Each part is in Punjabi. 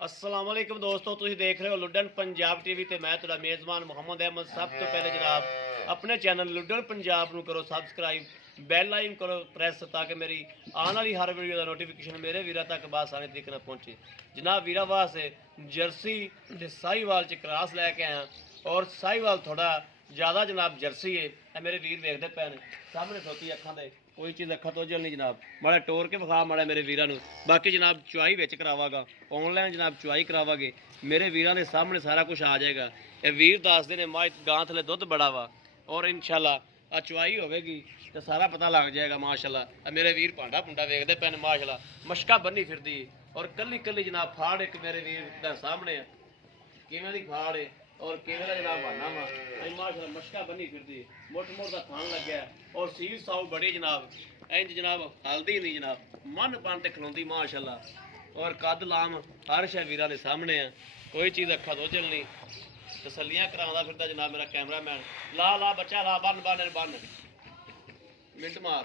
अस्सलाम वालेकुम दोस्तों, तुम देख रहे हो लुडन पंजाब टीवी ते मैं तुहाडा मेज़बान मुहम्मद अहमद। सब तो पहले जनाब अपने चैनल लुडन पंजाब नूं करो सबसक्राइब, बैल आइकन करो प्रेस ताकि मेरी आने वाली हर वीडियो का नोटिफिकेशन मेरे वीर तक बासानी तरीके नाल पहुंचे। जनाब वीरा वास्ते जर्सी ते साहीवाल च क्रॉस लैके आया और साहीवाल थोड़ा ज़्यादा जनाब जर्सी है। मेरे वीर वेखते पे ने सामने सोती अखां दे कोई चीज़ अखा तो जल नहीं जनाब, माड़ा टोर के विखा माड़ा मेरे वीर। बाकी जनाब चुआई विच करावागा, ऑनलाइन जनाब चुआई करावागे, मेरे वीर के सामने सारा कुछ आ जाएगा। ये वीर दसते ने माँ गां थले दुध बड़ा वा और इंशाल्लाह आ चुआई होगी तो सारा पता लग जाएगा माशाल्लाह। मेरे वीर भांडा भुंडा वेखते पे माशाल्लाह, मशका बनी फिरदी और कली कली जनाब फाड़ एक मेरे वीर सामने है किवें दी फाड़ है और किवें दा जनाब बहाना वा माशाल्लाह, मशका बनी फिरदी मुठ मुठ दा थान लग गया और सील साऊ बड़ी जनाब, इंज जनाब हल्दी नहीं जनाब, मन पन ते खलोंदी माशाल्लाह और कद लाम हर शह वीरां दे सामने है। कोई चीज़ अखा दो चलनी तसलियां करांदा फिरदा जनाब मेरा कैमरामैन। ला ला बच्चा ला, बन बन बन मिंट मार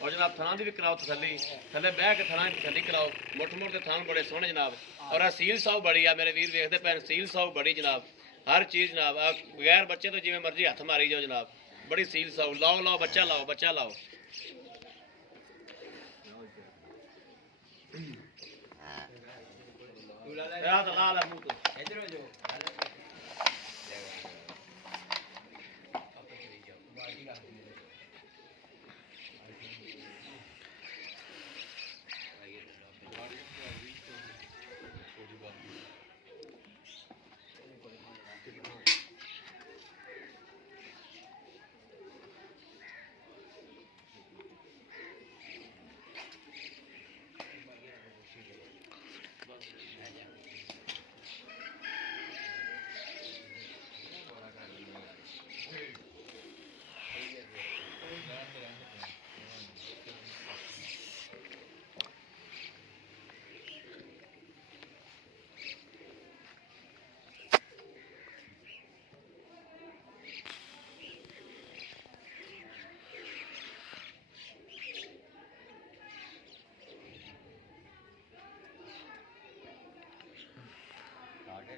और जनाब थान की भी कराओ तसली, थले बह के थाना की तसली कराओ। मुठ मुठ के थान बड़े सोहने जनाब और आ सील साऊ बड़ी आ मेरे वीर वेखते पे सील साऊ बड़ी जनाब, हर चीज़ जनाब बगैर बच्चे तो जिवें मर्जी हथ मारी जाओ जनाब, बड़ी सील साऊ। लाओ लाओ बच्चा लाओ, बच्चा लाओ। ला ला मुंह तो इधर हो जाओ।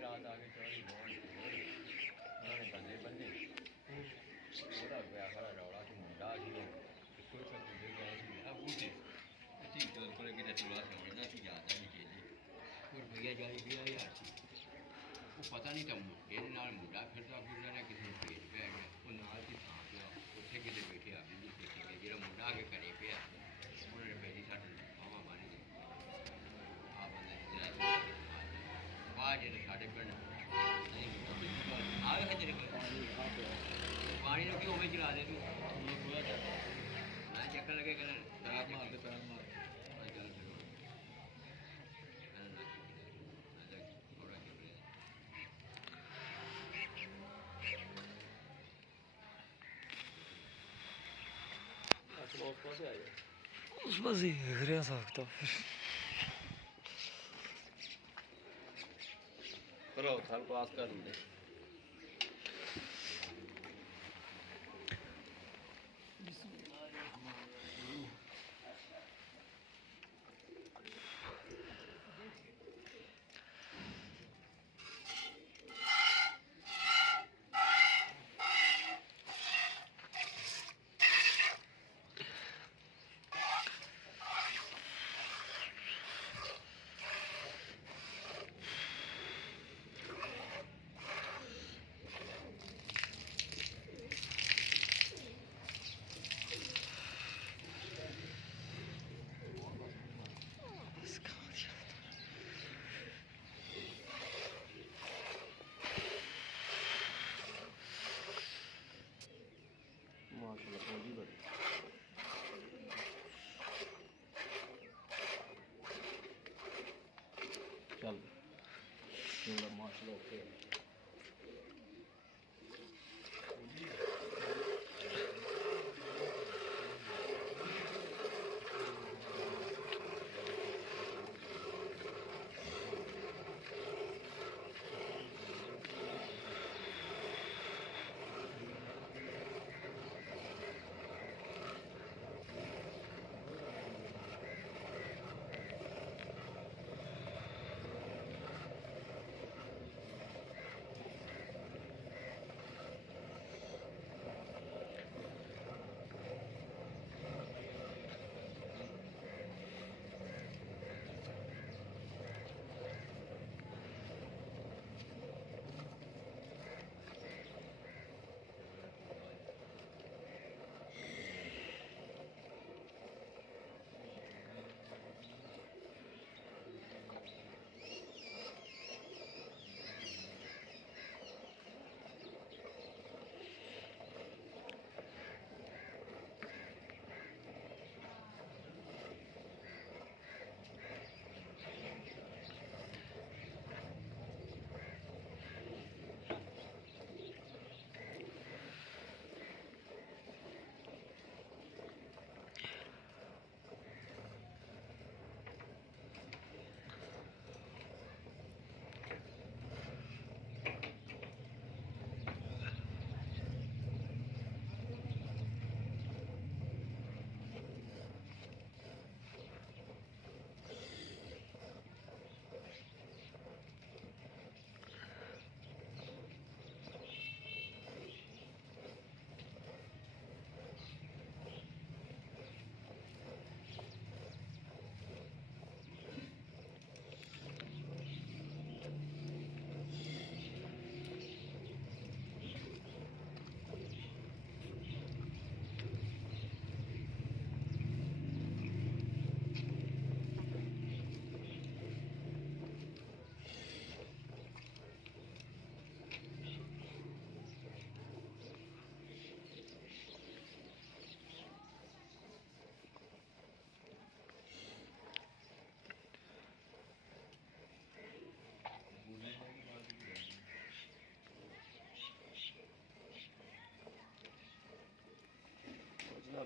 रात आगे चोरी उन्होंने बंदे बंदे थोड़ा गया खड़ा रौला कि मुंडा जी कोई सब दे गए थे अब पूछे अच्छी जोर पर कि चला समझना कि ज्यादा नहीं चाहिए और भैया जाई गया यार वो पता नहीं तब ये नाल मुंडा फिरदा ने किसी ने पेट पे आ गया वो नाल की थां पे ਉੱਥੇ ਕਿਤੇ ਬੈਠੇ ਆ ਵੀ ਦੇਖੇ ਗਏ ਜਿਹੜਾ ਮੁੰਡਾ ਆ ਕੇ ਘਰੇ ਪਿਆ ਉਹਨਾਂ ਨੇ ਬੈਠੀ ਸਾਡੇ ਹਵਾ ਮਾਰੀ ਆ ਬੰਦੇ ਜਿਹੜਾ ਬਾਹਰ ਜਿਹੜੇ ਸਾਡੇ ਪਿੰਡ ਆ ਗਏ ਤੇਰੇ ਕੋਲ ਪਾਣੀ ਨੂੰ ਕਿਉਂ ਵਿੱਚ ਲਾ ਦੇ ਤੂੰ ਨਾ ਚੱਕਰ ਲੱਗੇ ਕਰਨ ਪੈਰ ਮਾਰ ਦੇ ਪੈਰ ਮਾਰ उस बस ही घरे आ सकता फिर करो थान पास कर दे। चल माशाल्लाह ओके।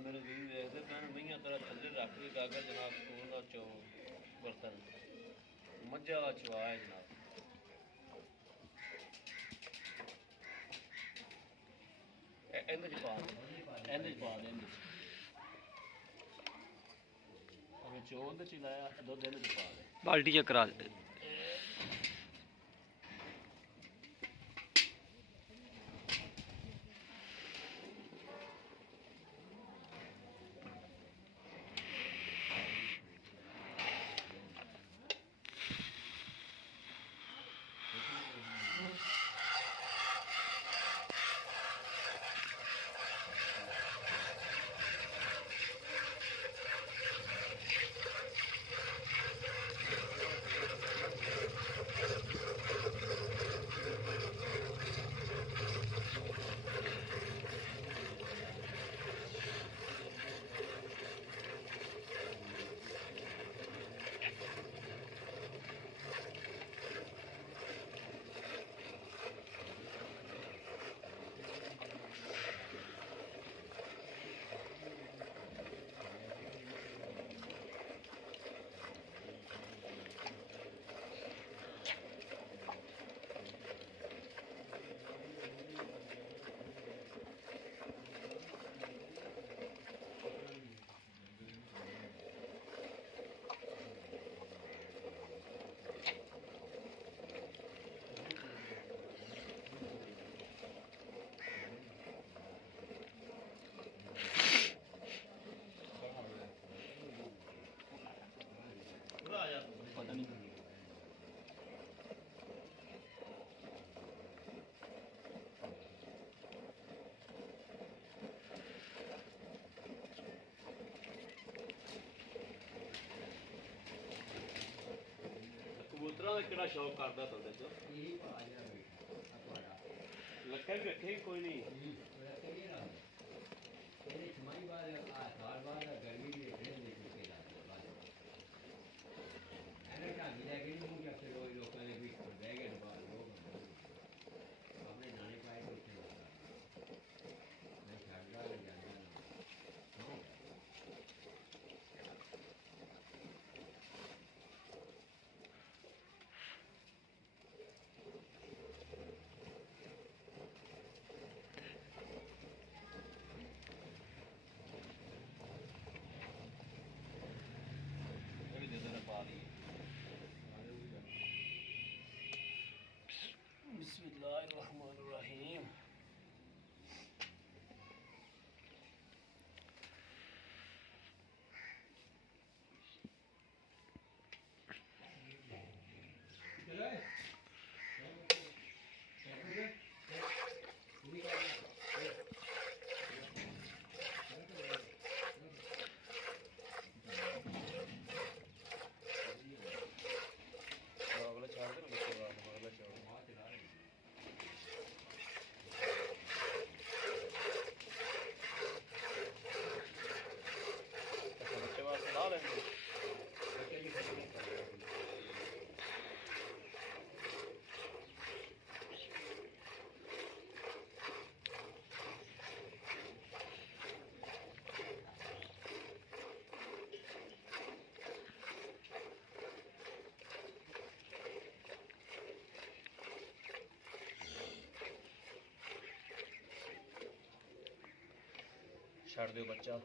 ਮੇਰੇ ਵੀ ਵੇਖਦੇ ਪੈਣ ਮਈਆਂ ਤਰ੍ਹਾਂ ਥੱਲੇ ਰੱਖ ਕੇ ਗਾਗਰ ਜਨਾਬ ਸਕੂਲ ਦਾ ਚੋ ਬਰਤਨ ਮੱਝਾਂ ਦਾ ਚਵਾ ਹੈ ਜਨਾਬ। ਇਹਦੇ ਚ ਪਾ ਦੇ, ਇਹਦੇ ਚ ਪਾ ਦੇ, ਇਹਦੇ ਚ ਅਗੇ ਚੋਲ ਦੇ ਚ ਲਾਇਆ ਦੁੱਧ ਇਹਦੇ ਚ ਪਾ ਦੇ। ਬਾਲਟੀ ਚ ਕਰਾ ਦੇ। ਪਤਾ ਨਹੀਂ ਕਬੂਤਰਾਂ ਦਾ ਕਿਹੜਾ ਸ਼ੌਕ ਕਰਦਾ ਤੁਹਾਡੇ ਤੋਂ? ਲੱਖਾ ਵੀ ਰੱਖੇ ਕੋਈ ਨਹੀਂ। बिस्मिल्लाहिर्रहमानिर्रहीम। ਛੱਡ ਦਿਓ ਬੱਚਾ।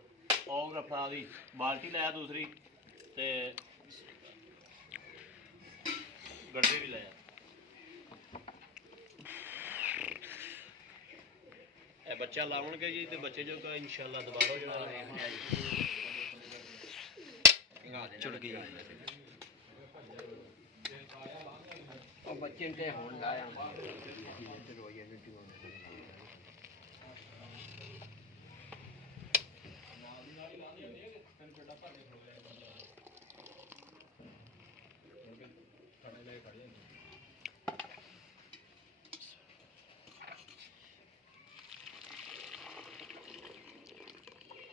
ਉਹ ਰਫਾ ਦੀ ਬਾਲਟੀ ਲਾਇਆ ਦੂਸਰੀ ਤੇ ਗੱਡੇ ਵੀ ਲਾਇਆ। ਇਹ ਬੱਚਾ ਲਾਉਣਗੇ ਜੀ ਤੇ ਬੱਚੇ ਜੋਗਾ ਇਨਸ਼ਾਅੱਲਾ ਦੁਬਾਰਾ ਜਿਹੜਾ ਚੁੜ ਗਈ। ਉਹ ਬੱਚੇ ਨੇ ਹੁਣ ਲਾਇਆ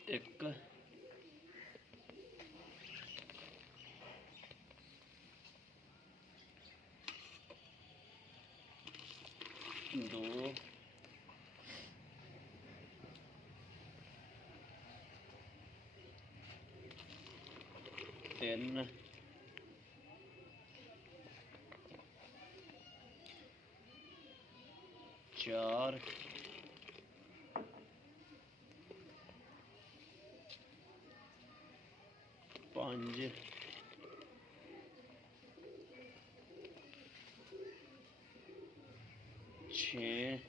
ਇੱਕ ਦੋ 3 4 5 6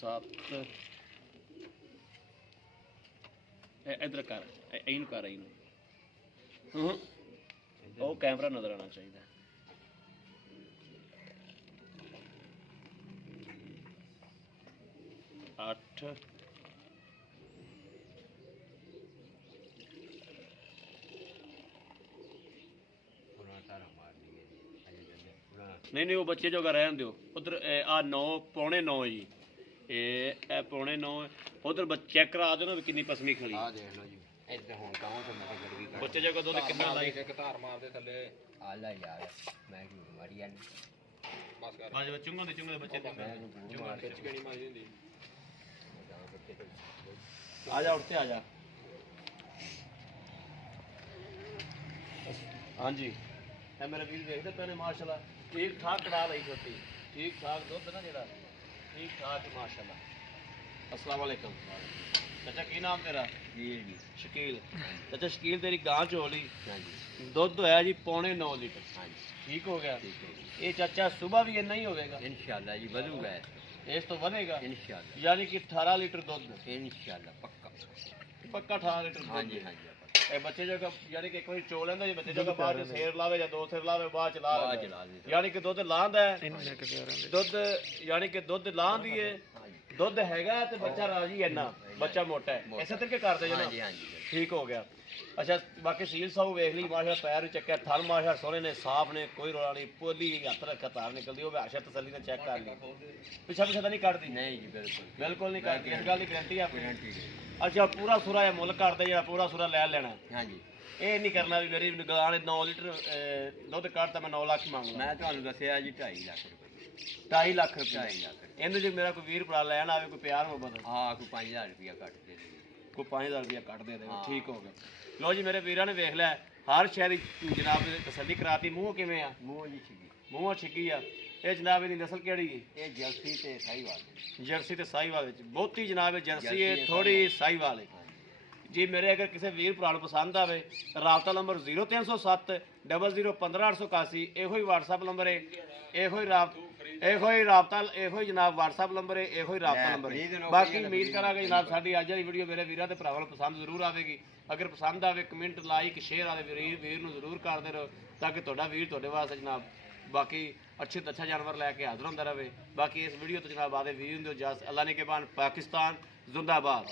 7 ਇਧਰ ਕਰ ਇਹਨੂੰ ਕਰ ਇਹਨੂੰ ਉਹ ਕੈਮਰਾ ਨਜ਼ਰ ਆਉਣਾ ਚਾਹੀਦਾ 8 ਨਹੀਂ ਨਹੀਂ ਉਹ ਬੱਚੇ ਜੋਗਾ ਰਹਿਣ ਦਿਓ ਉਧਰ ਆ 9 ਪੌਣੇ 9 ਜੀ ਇਹ ਪੌਣੇ 9 ਉਧਰ ਚੈੱਕ ਕਰਾ ਦਿਓ ਨਾ ਕਿੰਨੀ ਪਸਮੀ ਖਲੀ ਆ ਦੇਖ ਲਓ ਜੀ ਇੱਧਰ ਹੁਣ ਕਹਾਂ ਤੇ ਮੈਂ ਗੜਵੀ ਕਰ ਬੱਚੇ ਜੋਗਾ ਦੁੱਧ ਕਿੰਨਾ ਲਾਈ ਇੱਕ ਧਾਰ ਮਾਰਦੇ ਥੱਲੇ ਆ ਲੈ ਯਾਰ ਮੈਂ ਕੀ ਮਾਰੀ ਆ ਬਸ ਕਰ ਆ ਜਾ ਚੁੰਗਾਂ ਦੇ ਬੱਚੇ ਮੈਂ ਨੂੰ ਮਾਰ ਕੇ ਚਕਣੀ ਮਾਰੀ ਹੁੰਦੀ ਆ ਜਾ ਉੱਠ ਆ ਜਾ ਹਾਂਜੀ ਇਹ ਮੇਰੇ ਵੀਰ ਦੇਖਦੇ ਪਏ ਨੇ ਮਾਸ਼ਾਅੱਲਾ ਠੀਕ ਠਾਕ ਕਰਾ ਲਈ ਛੋਟੀ ਠੀਕ ਠਾਕ ਦੁੱਧ ਨਾ ਜਿਹੜਾ ਠੀਕ ਠਾਕ ਮਾਸ਼ਾਅੱਲਾ अस्सलाम वालेकुम चाचा की नाम तेरा ਜੀ शकील चाचा शकील तेरी गां चोली ਹਾਂਜੀ दुध होया जी पौने 9 लीटर ਹਾਂਜੀ ठीक हो गया ਠੀਕ ਹੈ ਜੀ ये चाचा सुबह भी इतना ही होगा ਇਨਸ਼ਾਅੱਲਾ ਜੀ ਵਧੂਗਾ इस तो बनेगा ਇਨਸ਼ਾਅੱਲਾ यानी कि 18 लीटर दुध ਇਨਸ਼ਾਅੱਲਾ ਪੱਕਾ पक्का 18 लीटर दूध ਹਾਂਜੀ ਹਾਂਜੀ ਇਹ ਬੱਚੇ ਜੋਗਾ ਯਾਨੀ ਕਿ ਕੋਈ ਚੋ ਲੈਂਦਾ ਜੇ ਬੱਚੇ ਜੋਗਾ ਬਾਅਦ ਚ ਸੇਰ ਲਾਵੇ ਜਾਂ 2 ਸੇਰ ਲਾਵੇ ਬਾਅਦ ਚ ਲਾ ਬਾਅਦ ਚ ਲੈਂਦਾ ਲਾ ਦੇ ਯਾਨੀ ਕਿ ਦੁੱਧ ਲਾਂਦਾ ਹੈ ਦੁੱਧ ਯਾਨੀ ਕਿ ਦੁੱਧ ਲਾਂਦੀ ਏ ਹਾਂਜੀ ਦੁੱਧ ਹੈਗਾ ਤੇ ਬੱਚਾ ਰਾਜੀ ਇੰਨਾ ਬੱਚਾ ਮੋਟਾ ਹੈ ਇਸੇ ਤਰੀਕੇ ਕਰਦੇ ਜਨਾ ਹਾਂਜੀ ਹਾਂਜੀ ਠੀਕ ਹੋ ਗਿਆ ਅੱਛਾ ਬਾਕੀ ਸੀਲ ਸਾਹਿਬ ਵੇਖ ਲਈ ਮਾਸ਼ਾ ਪੈਰ ਵੀ ਚੱਕਿਆ ਥਣ ਮਾਸ਼ਾ ਸੋਹਣੇ ਨੇ ਸਾਫ ਨੇ ਕੋਈ ਰੋਲਾ ਨਹੀਂ ਪੋਲੀ ਹੱਥ ਰੱਖਾ ਤਾਰ ਨਿਕਲਦੀ ਉਹ ਆਸ਼ਾ ਤਸੱਲੀ ਨਾਲ ਚੈੱਕ ਕਰ ਲਈ ਪਿੱਛਾ ਪਿੱਛਾ ਤਾਂ ਨਹੀਂ ਕੱਢਦੀ ਨਹੀਂ ਜੀ ਬਿਲਕੁਲ ਬਿਲਕੁਲ ਨਹੀਂ ਕਰਦੀ ਇਸ ਗੱਲ ਦੀ ਗਰੰਟੀ ਆਪਣੀ ਗਾਰੰਟੀ ਹੈ ਅੱਛਾ ਪੂਰਾ ਸੁਰਾ ਇਹ ਮੁੱਲ ਕਰਦੇ ਜਿਹੜਾ ਪੂਰਾ ਸੁਰਾ ਲੈ ਲੈਣਾ ਹਾਂਜੀ ਇਹ ਨਹੀਂ ਕਰਨਾ ਵੀ ਮੇਰੀ ਗਾਂ ਨੇ 9 ਲੀਟਰ ਦੁੱਧ ਕੱਢਤਾ ਮੈਂ 9 ਲੱਖ ਮੰਗਦਾ ਮੈਂ ਤੁਹਾਨੂੰ ਦੱਸਿਆ ਜੀ 2.5 ਲੱਖ ਰੁਪਏ 2.5 ਲੱਖ ਰੁਪਏ 2.5 ਲੱਖ ਇਹਦੇ ਜੇ ਮੇਰਾ ਕੋਈ ਵੀਰ ਭਰਾ ਲੈਣ ਆਵੇ ਕੋਈ ਪਿਆਰ ਮੁਹੱਬਤ ਹਾਂ ਕੋਈ 5000 ਰੁਪਇਆ ਕੱਟ ਦੇ ਦੇ ਕੋਈ 5000 ਰੁਪਇਆ ਕੱਢ ਦੇ ਦੇਵੇ ਹਾਂ। ਠੀਕ ਹੋ ਗਿਆ ਲੋ ਜੀ ਮੇਰੇ ਵੀਰਾਂ ਨੇ ਵੇਖ ਲਿਆ ਹਰ ਸ਼ਹਿਰੀ ਜਨਾਬ ਨੇ ਤਸੱਲੀ ਕਰਾਤੀ ਮੂੰਹ ਕਿਵੇਂ ਆ ਮੂੰਹ ਜੀ ਸੀਗੀ ਮੂੰਹੋਂ ਛਿੱਕੀ ਆ ਇਹ ਜਨਾਬ ਇਹਦੀ ਨਸਲ ਕਿਹੜੀ ਹੈ ਇਹ ਜਲਸੀ ਤੇ ਸਾਈਵਾਲ ਜਰਸੀ ਤੇ ਸਾਈਵਾਲ ਵਿੱਚ ਬਹੁਤੀ ਜਨਾਬ ਇਹ ਜਰਸੀ ਜਰਸੀ ਹੈ ਹੈ, ਥੋੜੀ ਸਾਈਵਾਲ ਹੈ ਹਾਂਜੀ ਜੀ ਮੇਰੇ ਅਗਰ ਕਿਸੇ ਵੀਰ ਭਰਾ ਨੂੰ ਪਸੰਦ ਆਵੇ ਰਾਬਤਾ ਨੰਬਰ 0307 0015881 ਇਹੋ ਹੀ WhatsApp ਨੰਬਰ ਹੈ ਇਹੋ ਹੀ ਜਨਾਬ WhatsApp ਨੰਬਰ ਹੈ ਇਹੋ ਹੀ ਰਾਬਤਾ ਨੰਬਰ ਹੈ ਬਾਕੀ ਉਮੀਦ ਕਰਾਂਗੇ ਜਨਾਬ ਸਾਡੀ ਅੱਜ ਵਾਲੀ ਵੀਡੀਓ ਮੇਰੇ ਵੀਰਾਂ ਤੇ ਭਰਾਵਾਂ ਨੂੰ ਪਸੰਦ ਜ਼ਰੂਰ ਆਵੇਗੀ ਅਗਰ ਪਸੰਦ ਆਵੇ ਕਮੈਂਟ ਲਾਈਕ ਸ਼ੇਅਰ ਆਦੇ ਵੀਰ ਨੂੰ ਜ਼ਰੂਰ ਕਰਦੇ ਰਹੋ ਤਾਂ ਕਿ ਤੁਹਾਡਾ ਵੀਰ ਤੁਹਾਡੇ ਵਾਸਤੇ ਜਨਾਬ ਬਾਕੀ अच्छे तो अच्छा जानवर लैके हाजिर होंदा रहे बाकी इस वीडियो तो जनाब आदे वीर इजाजत अल्लाह ने के बाद पाकिस्तान जिंदाबाद।